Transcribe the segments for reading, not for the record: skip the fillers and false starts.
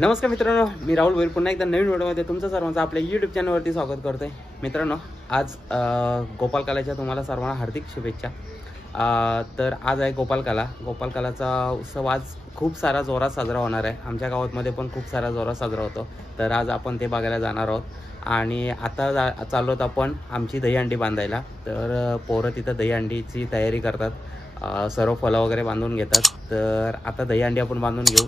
नमस्कार मित्रांनो, मी राहुल भोईर पुन्हा एकदा नवीन व्हिडिओमध्ये तुमचं सर्वांचं आपल्या यूट्यूब चॅनलवरती स्वागत करतोय। मित्रांनो, आज गोपालकालाच्या तुम्हाला सर्वांना हार्दिक शुभेच्छा। तर आज आहे गोपालकालाचा उत्सव आज खूप सारा जोरात साजरा होणार आहे। आमच्या गावामध्ये पण खूप सारा जोरात साजरा होतो, तर आज आपण ते बघायला जाणार आहोत। आणि आता चाललोत आपण आमची दहीहंडी बांधायला। तर पोरं तिथं दहीहंडीची तयारी करतात, सर्व फळं वगैरे बांधून घेतात। तर आता दहीहंडी आपण बांधून घेऊ।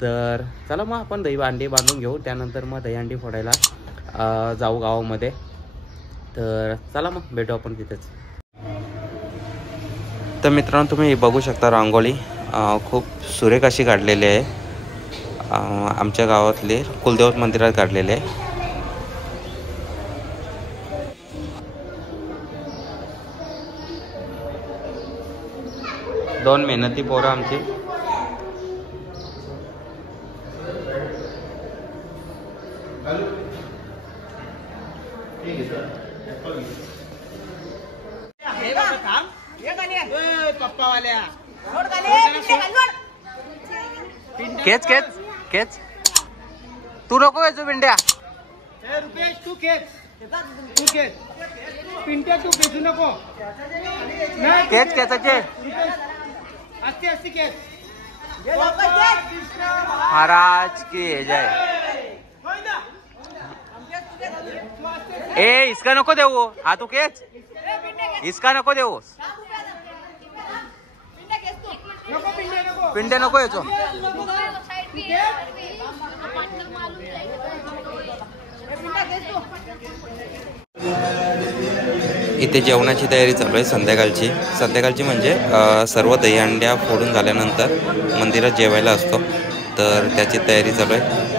तर चला मग आपण दहीहंडी बांधून घेऊ, त्यानंतर मग दहीहंडी फोडायला जाऊ गावामध्ये। तर चला मग भेटू आपण तिथेच। तर मित्रांनो, तुम्ही बघू शकता रांगोळी खूप सुरेख अशी काढलेली आहे। आमच्या गावातले कुलदेवत मंदिरात काढलेले आहे। दोन मेहनती पोरं आमची। खेच खेच खेच, तू नको खेचू पिंट्या। रुपेश तू खेच, पिंट्या तू खेचू नको। खेच खेचायचे। अस्ती अस्ती खेच। महाराज की जय। ए इसका नको देऊ, हा तू खेच, इसका नको देऊ। पिंट्या नको याचो। इथे जेवणाची तयारी चालू आहे संध्याकाळची म्हणजे सर्व दहीहंड्या फोडून झाल्यानंतर मंदिरात जेवायला असतो, तर त्याची तयारी चालू आहे।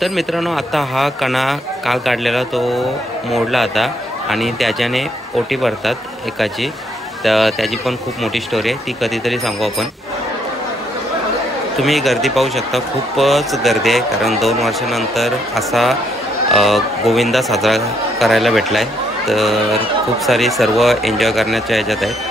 तर मित्रांनो, आता हा कणा काल काढलेला तो मोडला आता आणि त्याच्याने ओटी भरतात एकाची. तर त्याची पण खूप मोठी स्टोरी आहे, ती कधीतरी सांगू आपण. तुम्ही गर्दी पाहू शकता, खूपच गर्दी आहे, कारण 2 वर्षानंतर असा गोविंदा साजरा करायला भेटला आहे. तर खूप सारी सर्व एन्जॉय करण्याच्या ह्याच्यात आहेत.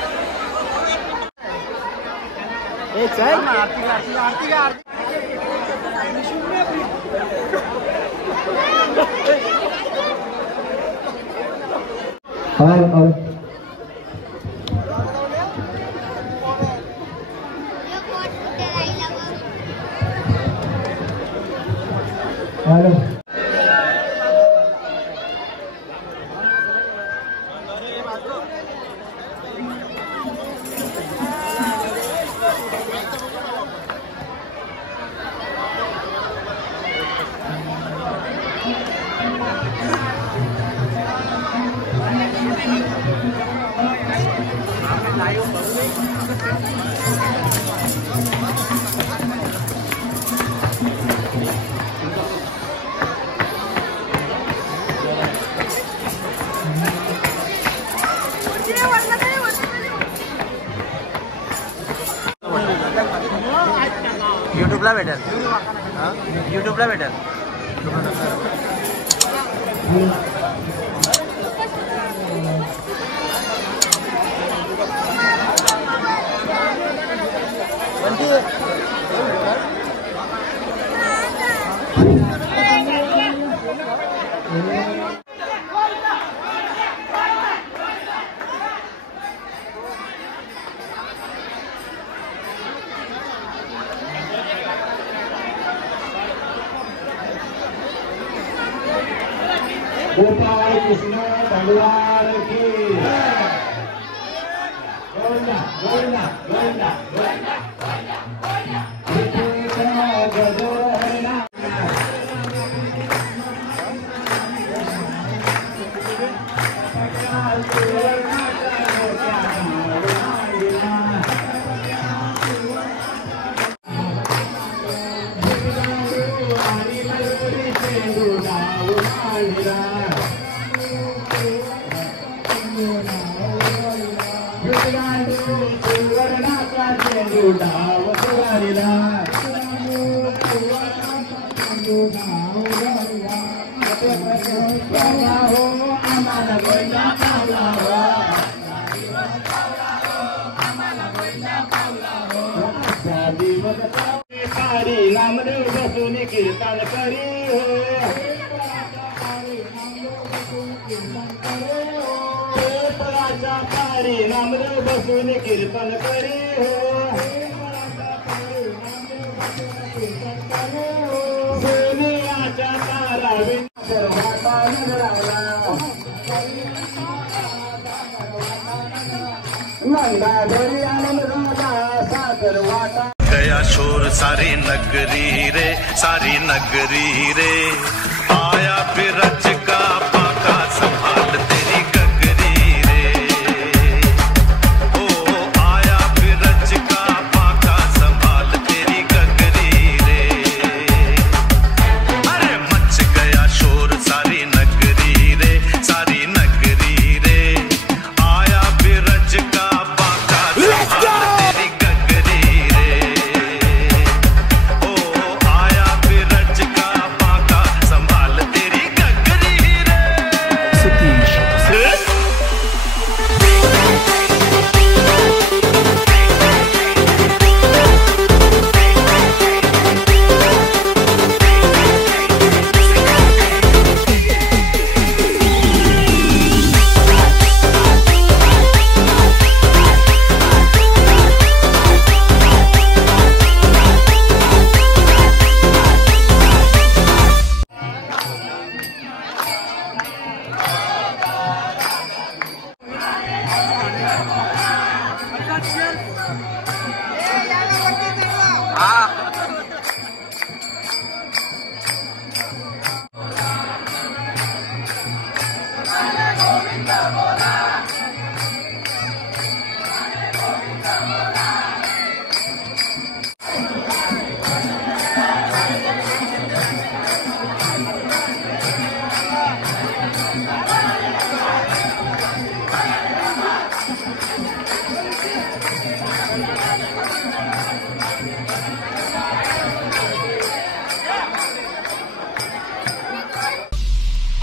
यूट्यूबला भेटेल, यूट्यूबला भेटेल. गोपाल कृष्ण भगवान की गोविंदा गोविंदा गोविंदा गोविंदा नामदेव बसून कीर्तन करी हो, पराच्या पारी नामदेव बसून कीर्तन करी हो, सोनियाच्या तारा विंदरवाटा निराला मंदाधरी आनंद राजा सागर वाटा गया शोर सारी नगरी रे, सारी नगरी रे. आया फिर रच का पाका संभाल तेरी गगरी रे. ओ आया फिर रच का पाका संभाल तेरी गगरी रे. अरे मच गया शोर सारी नगरी रे, सारी नगरी रे. आया फिर रच का पाका संभाल तेरी गगरी रे. ओ आया फिर रच का पाका संभाल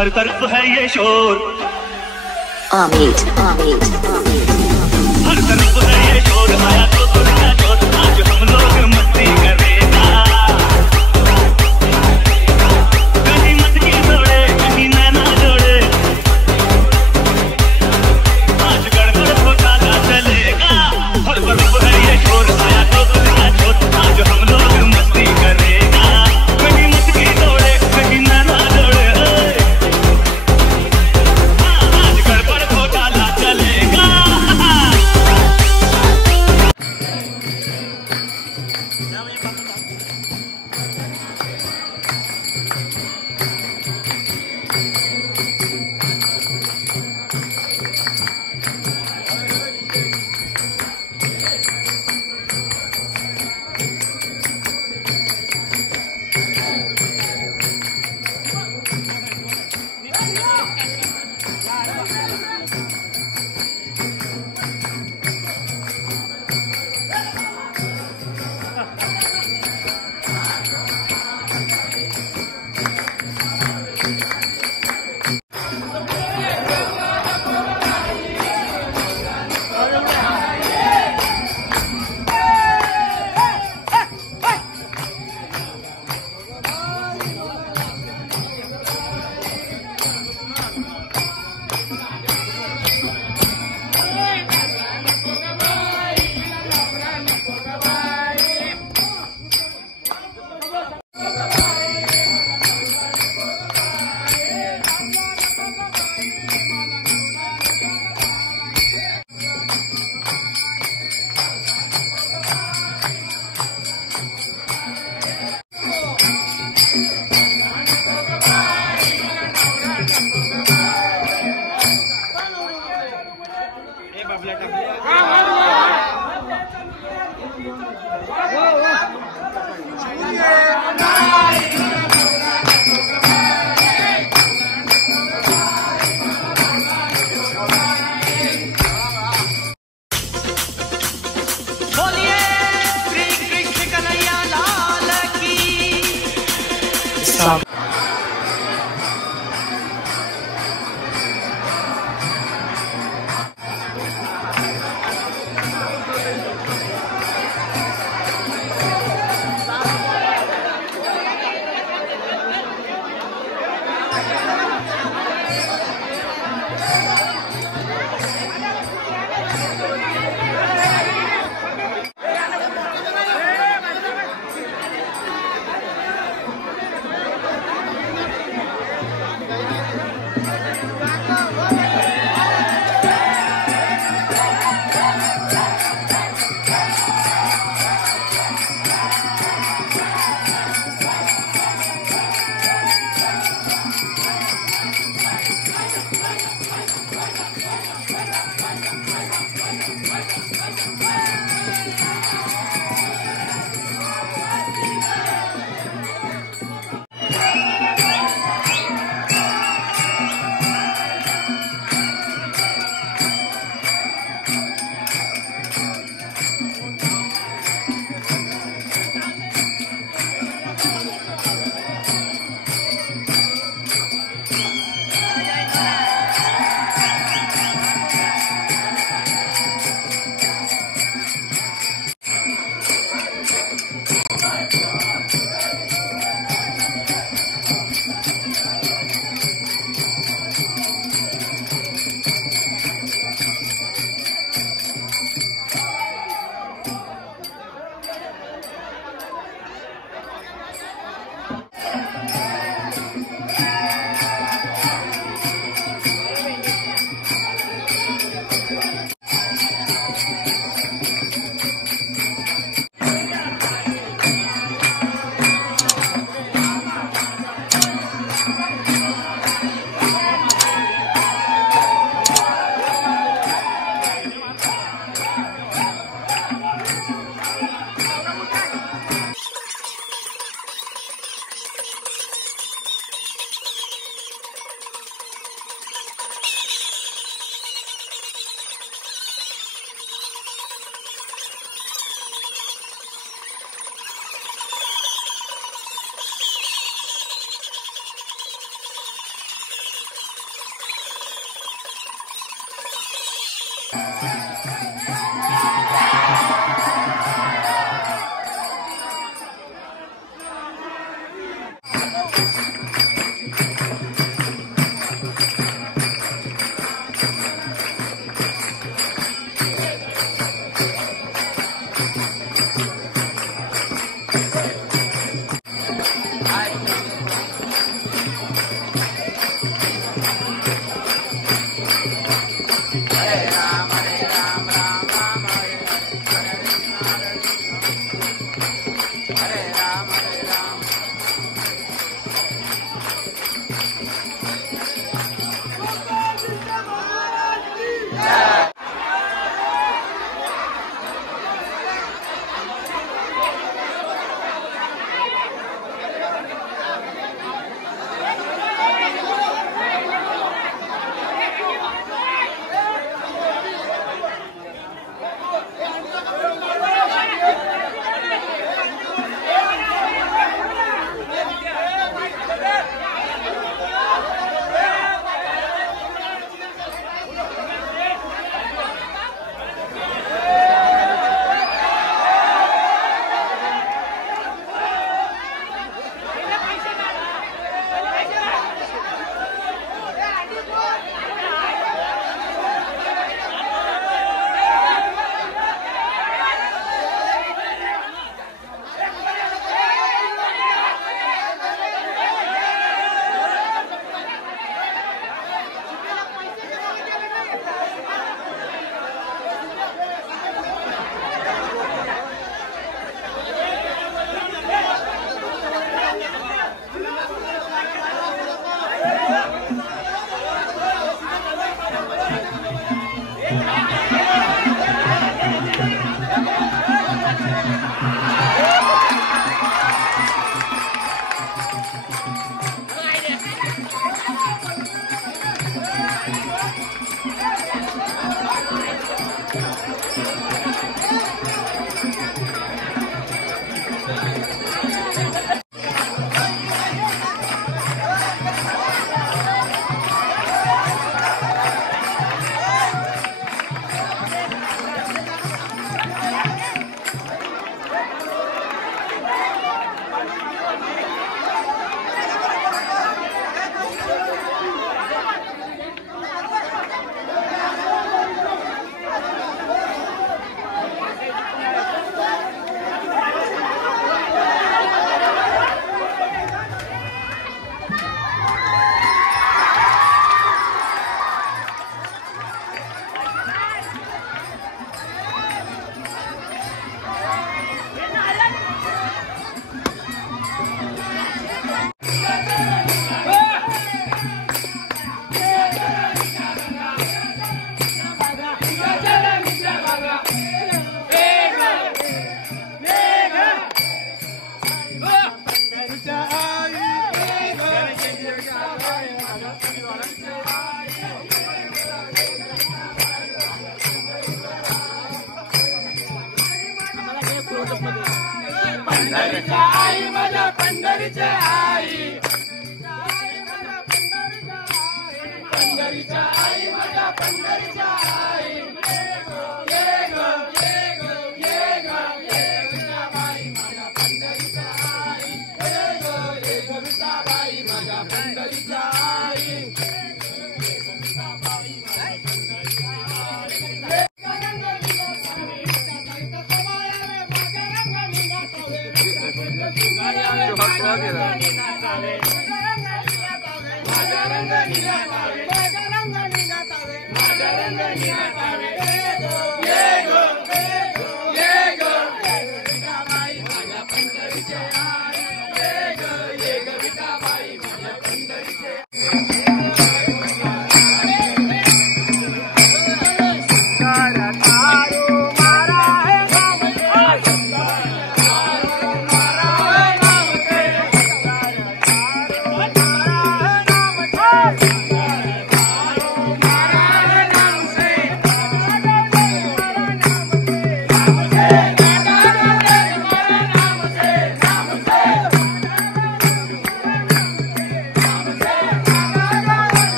हर तरफ है ये शोर, Amit. हर तरफ है ये शोर, आया तो दुनिया शोर, आज हम लोग मस्ती करेगा। कहीं मत की तोड़े, कहीं नैना जोड़े, आज गड़बड़ घोटाला चलेगा। हर तरफ है ये शोर, आया तो दुनिया शोर, आज हम लोग मस्ती करेगा। कहीं मत की तोड़े, कहीं नैना जोड़े, आज गड़बड़ घोटाला चलेगा।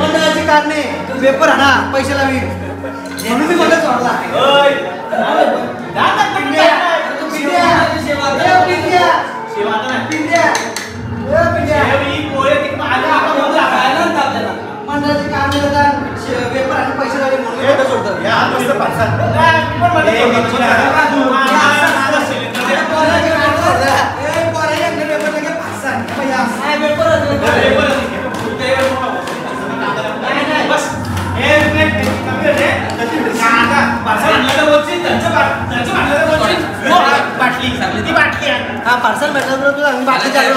मंडळाची कारणे पेपर आणा पैसे लावी म्हणून मी मला सोडला मंडळाची कारणे पेपर आणि पैसे लावी म्हणून सोडतो हा पार्सल भेटलं तुला बाकी चालू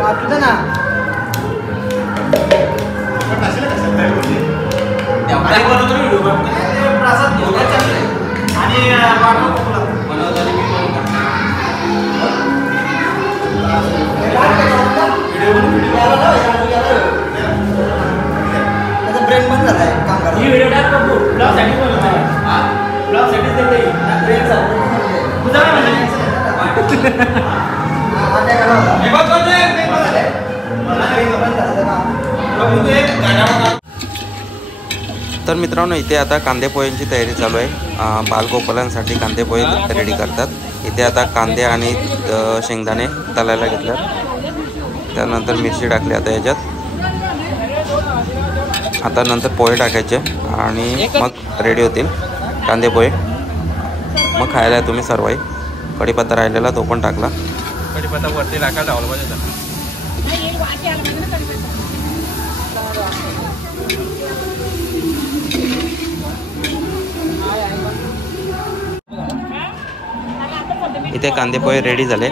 वाटतं ना ब्रेन बंद झालाय काम करा व्हिडिओ टाक बघू ब्लॉग साठी बोलत आहे हां ब्लॉग साठी देते ब्रेन साठी तुझा काय म्हणणं आता करा हे बघ कोणते ब्रेन बंद झाले मला ब्रेन बंद झालं ना बघू ते गाण्यावर. तर मित्रांनो इथे आता कांदे पोह्यांची तयारी चालू आहे. बालगोपालांसाठी कांदे पोहे रेडी करतात. इथे आता कांदे आणि शेंगदाणे तळायला घेतल्यात. त्यानंतर मिरची टाकली आता याच्यात. आता नंतर पोहे टाकायचे आणि मग रेडी होतील कांदे पोहे. मग खायला तुम्ही सर्वही. कढीपत्ता राहिलेला तो पण टाकला. कढीपत्ता वरती टाका डावला पाहिजे. इथे कांदे पोहे रेडी झाले.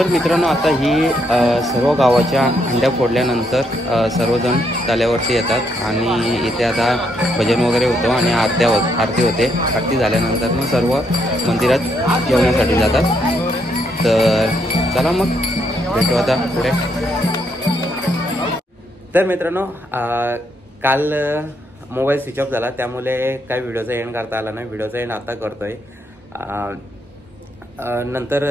तर मित्रांनो आता ही सर्व गावाच्या हंड्या फोडल्यानंतर सर्वजण तल्यावरती येतात आणि इथे आता भजन वगैरे होतं आणि आरती होते. आरती झाल्यानंतर मग सर्व मंदिरात जेवण्यासाठी जातात. तर चला मग भेटू आता पुढे. तर मित्रांनो काल मोबाईल स्विच ऑफ झाला त्यामुळे काही व्हिडिओचा एंड करता आला नाही. व्हिडिओचा एंड आता करतोय. नंतर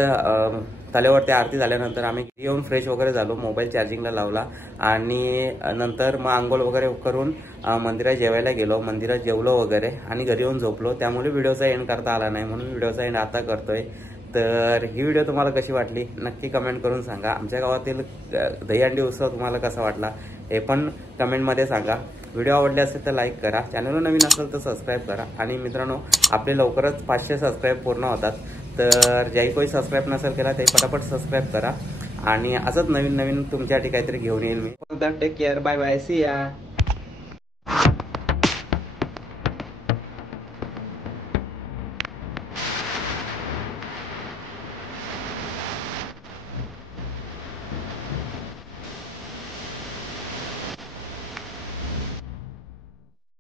तल्यावरती आरती झाल्यानंतर आम्ही येऊन फ्रेश वगैरे झालो, मोबाईल चार्जिंगला लावला आणि नंतर मग आंघोळ वगैरे करून मंदिरात जेवायला गेलो. मंदिरात जेवलो वगैरे आणि घरी येऊन झोपलो. त्यामुळे व्हिडिओचा एंड करता आला नाही म्हणून व्हिडिओचा एंड आता करतोय. तर ही व्हिडिओ तुम्हाला कशी वाटली नक्की कमेंट करून सांगा. आमच्या गावातील दहीहंडी उत्सव तुम्हाला कसा वाटला हे पण कमेंटमध्ये सांगा. व्हिडिओ आवडले असेल तर लाईक करा, चॅनलवर नवीन असेल तर सबस्क्राईब करा. आणि मित्रांनो आपले लवकरच 500 सबस्क्राईब पूर्ण होतात. तर ज्याही कोणी सबस्क्राईब नसेल केला ते पटापट सबस्क्राईब करा आणि असंच नवीन नवीन तुमच्यासाठी काहीतरी घेऊन येईल मी. Take care, bye bye, see या.